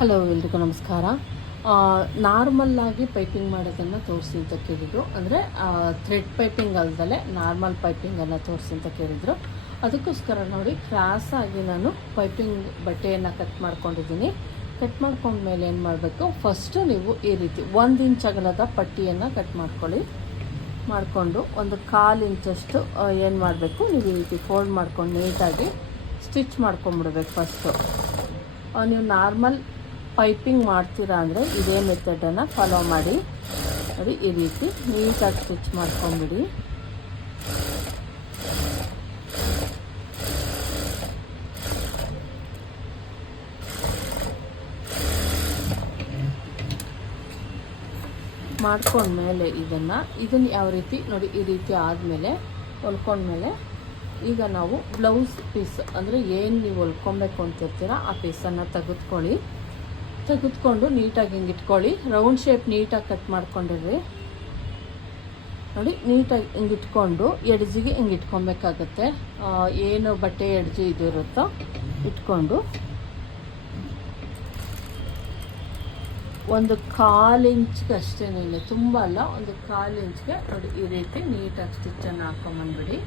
Hello ಎಲ್ರಿಗೂ ನಮಸ್ಕಾರ. ನಾರ್ಮಲ್ಲಾಗಿ ಪೈಪಿಂಗ್ ಮಾಡೋದನ್ನು ತೋರಿಸಿ ಅಂತ ಕೇಳಿದರು. ಅಂದರೆ ಥ್ರೆಡ್ ಪೈಪಿಂಗ್ ಅಲ್ದಲೆ ನಾರ್ಮಲ್ ಪೈಪಿಂಗನ್ನು ತೋರಿಸಿ ಅಂತ ಕೇಳಿದರು. ಅದಕ್ಕೋಸ್ಕರ ನೋಡಿ ಕ್ರಾಸಾಗಿ ನಾನು ಪೈಪಿಂಗ್ ಬಟ್ಟೆಯನ್ನು ಕಟ್ ಮಾಡ್ಕೊಂಡಿದ್ದೀನಿ. ಕಟ್ ಮಾಡ್ಕೊಂಡ್ಮೇಲೆ ಏನು ಮಾಡಬೇಕು? ಫಸ್ಟು ನೀವು ಈ ರೀತಿ ಒಂದು ಇಂಚ್ ಅಗಲದ ಪಟ್ಟಿಯನ್ನು ಕಟ್ ಮಾಡ್ಕೊಳ್ಳಿ. ಮಾಡಿಕೊಂಡು ಒಂದು ಕಾಲು ಇಂಚಷ್ಟು ಏನು ಮಾಡಬೇಕು? ನೀವು ಈ ರೀತಿ ಫೋಲ್ಡ್ ಮಾಡ್ಕೊಂಡು ನೀಟಾಗಿ ಸ್ಟಿಚ್ ಮಾಡ್ಕೊಂಬಿಡ್ಬೇಕು ಫಸ್ಟು ನೀವು ನಾರ್ಮಲ್ ಪೈಪಿಂಗ್ ಮಾಡ್ತೀರಾ ಅಂದರೆ ಇದೇ ಮೆಥಡನ್ನು ಫಾಲೋ ಮಾಡಿ. ನೋಡಿ, ಈ ರೀತಿ ನೀಟಾಗಿ ಸ್ಟಿಚ್ ಮಾಡ್ಕೊಂಬಿಡಿ. ಮಾಡ್ಕೊಂಡ್ಮೇಲೆ ಇದನ್ನು ಇದನ್ನು ಯಾವ ರೀತಿ, ನೋಡಿ, ಈ ರೀತಿ ಆದಮೇಲೆ ಹೊಲ್ಕೊಂಡ್ಮೇಲೆ ಈಗ ನಾವು ಬ್ಲೌಸ್ ಪೀಸ್ ಅಂದರೆ ಏನು ನೀವು ಹೊಲ್ಕೊಬೇಕು ಅಂತಿರ್ತೀರ, ಆ ಪೀಸನ್ನು ತೆಗೆದುಕೊಳ್ಳಿ. ತೆಗೆದುಕೊಂಡು ನೀಟಾಗಿ ಹಿಂಗೆ ಇಟ್ಕೊಳ್ಳಿ. ರೌಂಡ್ ಶೇಪ್ ನೀಟಾಗಿ ಕಟ್ ಮಾಡ್ಕೊಂಡಿರ್ರಿ. ನೋಡಿ, ನೀಟಾಗಿ ಹಿಂಗೆ ಇಟ್ಕೊಂಡು ಎಡ್ಜಿಗೆ ಹಿಂಗೆ ಇಟ್ಕೊಬೇಕಾಗತ್ತೆ. ಏನು ಬಟ್ಟೆ, ಎಡ್ಜಿ ಇದು ಇಟ್ಕೊಂಡು. ಒಂದು ಕಾಲು ಇಂಚ್ಗೆ ಅಷ್ಟೇನಿಲ್ಲ ತುಂಬ ಅಲ್ಲ, ಒಂದು ಕಾಲು ಇಂಚ್ಗೆ ನೋಡಿ ಈ ರೀತಿ ನೀಟಾಗಿ ಸ್ಟಿಚ್ಚನ್ನು ಹಾಕೊಂಬಂದ್ಬಿಡಿ.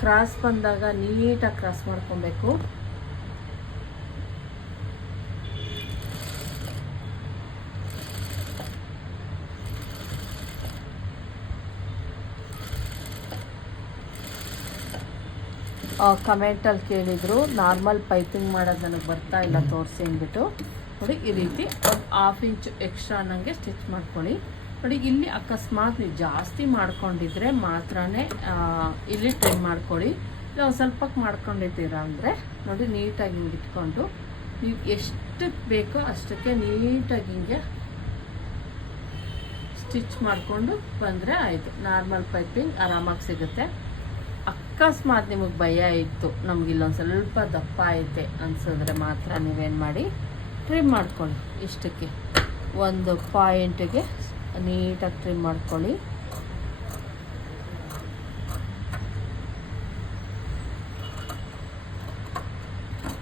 ಕ್ರಾಸ್ ಬಂದಾಗ ನೀಟಾಗಿ ಕ್ರಾಸ್ ಮಾಡ್ಕೊಬೇಕು. ಕಮೆಂಟಲ್ಲಿ ಕೇಳಿದರು ನಾರ್ಮಲ್ ಪೈಪಿಂಗ್ ಮಾಡೋದು ನನಗೆ ಬರ್ತಾ ಇಲ್ಲ, ತೋರಿಸಿ ಅಂದ್ಬಿಟ್ಟು. ನೋಡಿ, ಈ ರೀತಿ ಒಂದು ಹಾಫ್ ಇಂಚು ಎಕ್ಸ್ಟ್ರಾ ಅನ್ನಂಗೆ ಸ್ಟಿಚ್ ಮಾಡ್ಕೊಳ್ಳಿ. ನೋಡಿ, ಇಲ್ಲಿ ಅಕಸ್ಮಾತ್ ನೀವು ಜಾಸ್ತಿ ಮಾಡ್ಕೊಂಡಿದ್ರೆ ಮಾತ್ರನೇ ಇಲ್ಲಿ ಟ್ರೈ ಮಾಡ್ಕೊಳ್ಳಿ. ಇಲ್ಲ, ಒಂದು ಸ್ವಲ್ಪಕ್ಕೆ ಮಾಡ್ಕೊಂಡಿದ್ದೀರಾ ಅಂದರೆ, ನೋಡಿ, ನೀಟಾಗಿ ಹಿಂಗೆ ಇಟ್ಕೊಂಡು, ನೀವು ಎಷ್ಟು ಬೇಕೋ ಅಷ್ಟಕ್ಕೆ ನೀಟಾಗಿ ಹಿಂಗೆ ಸ್ಟಿಚ್ ಮಾಡಿಕೊಂಡು ಬಂದರೆ ಆಯಿತು. ನಾರ್ಮಲ್ ಪೈಪಿಂಗ್ ಆರಾಮಾಗಿ ಸಿಗುತ್ತೆ. ಅಕಸ್ಮಾತ್ ನಿಮಗೆ ಭಯ ಇತ್ತು, ನಮ್ಗೆ ಇಲ್ಲೊಂದು ಸ್ವಲ್ಪ ದಪ್ಪ ಐತೆ ಅನ್ಸಿದ್ರೆ ಮಾತ್ರ ನೀವೇನು ಮಾಡಿ ಟ್ರಿಮ್ ಮಾಡ್ಕೊಳ್ಳಿ. ಇಷ್ಟಕ್ಕೆ ಒಂದು ಪಾಯಿಂಟಿಗೆ ನೀಟಾಗಿ ಟ್ರಿಮ್ ಮಾಡ್ಕೊಳ್ಳಿ.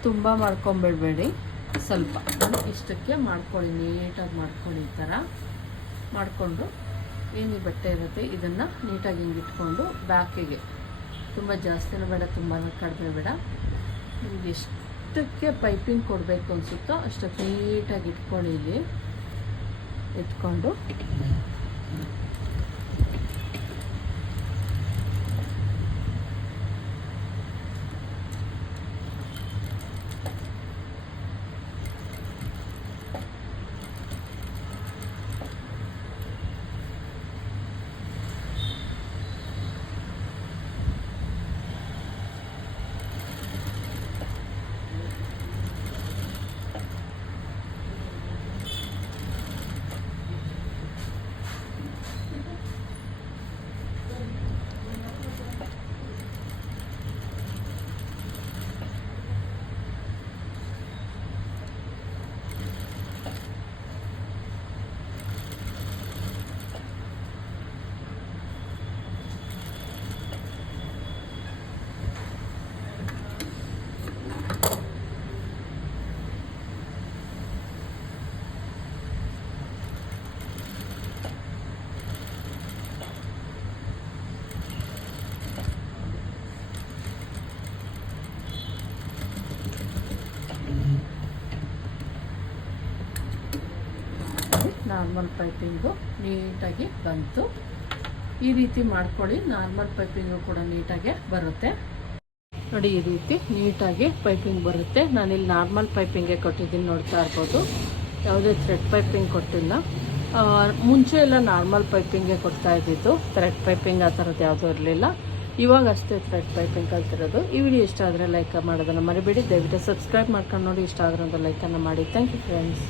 ತುಂಬ ಮಾಡ್ಕೊಂಬಿಡ್ಬೇಡಿ. ಸ್ವಲ್ಪ. ಇಷ್ಟಕ್ಕೆ ಮಾಡ್ಕೊಳ್ಳಿ, ನೀಟಾಗಿ ಮಾಡ್ಕೊಳ್ಳಿ ಈ ಥರ. ಮಾಡಿಕೊಂಡು ಏನು ಬಟ್ಟೆ ಇರುತ್ತೆ, ಇದನ್ನು ನೀಟಾಗಿ ಹಿಂಗೆ ಇಟ್ಕೊಂಡು ಬ್ಯಾಕಿಗೆ. ತುಂಬ ಜಾಸ್ತಿನೂ ಬೇಡ, ತುಂಬ ಕಡಿಮೆ ಬೇಡ. ನಿಮ್ಗೆ ಎಷ್ಟಕ್ಕೆ ಪೈಪಿಂಗ್ ಕೊಡಬೇಕು ಅನಿಸುತ್ತೋ ಅಷ್ಟಕ್ಕೆ ನೀಟಾಗಿ ಇಟ್ಕೊಳ್ಳಿ ಇಲ್ಲಿ. ಇಟ್ಕೊಂಡು ನಾರ್ಮಲ್ ಪೈಪಿಂಗು ನೀಟಾಗಿ ಬಂತು. ಈ ರೀತಿ ಮಾಡ್ಕೊಳ್ಳಿ ನಾರ್ಮಲ್ ಪೈಪಿಂಗು ಕೂಡ ನೀಟಾಗೆ ಬರುತ್ತೆ. ನೋಡಿ, ಈ ರೀತಿ ನೀಟಾಗಿ ಪೈಪಿಂಗ್ ಬರುತ್ತೆ. ನಾನಿಲ್ಲಿ ನಾರ್ಮಲ್ ಪೈಪಿಂಗೆ ಕೊಟ್ಟಿದ್ದೀನಿ, ನೋಡ್ತಾ ಇರ್ಬೋದು. ಯಾವುದೇ ಥ್ರೆಡ್ ಪೈಪಿಂಗ್ ಕೊಟ್ಟಿಲ್ಲ. ಮುಂಚೆ ಎಲ್ಲ ನಾರ್ಮಲ್ ಪೈಪಿಂಗೆ ಕೊಡ್ತಾ ಇದ್ದಿದ್ದು. ಥ್ರೆಡ್ ಪೈಪಿಂಗ್ ಆ ಥರದ್ದು ಯಾವುದೂ ಇರಲಿಲ್ಲ. ಇವಾಗ ಅಷ್ಟೇ ಥ್ರೆಡ್ ಪೈಪಿಂಗ್ ಕಲ್ತಿರೋದು. ಈ ವಿಡಿಯೋ ಇಷ್ಟ ಆದರೆ ಲೈಕ್ ಮಾಡೋದನ್ನು ಮರಿಬೇಡಿ. ದಯವಿಟ್ಟು ಸಬ್ಸ್ಕ್ರೈಬ್ ಮಾಡ್ಕೊಂಡು ನೋಡಿ, ಇಷ್ಟ ಆದ್ರೆ ಒಂದು ಲೈಕನ್ನು ಮಾಡಿ. Thank you friends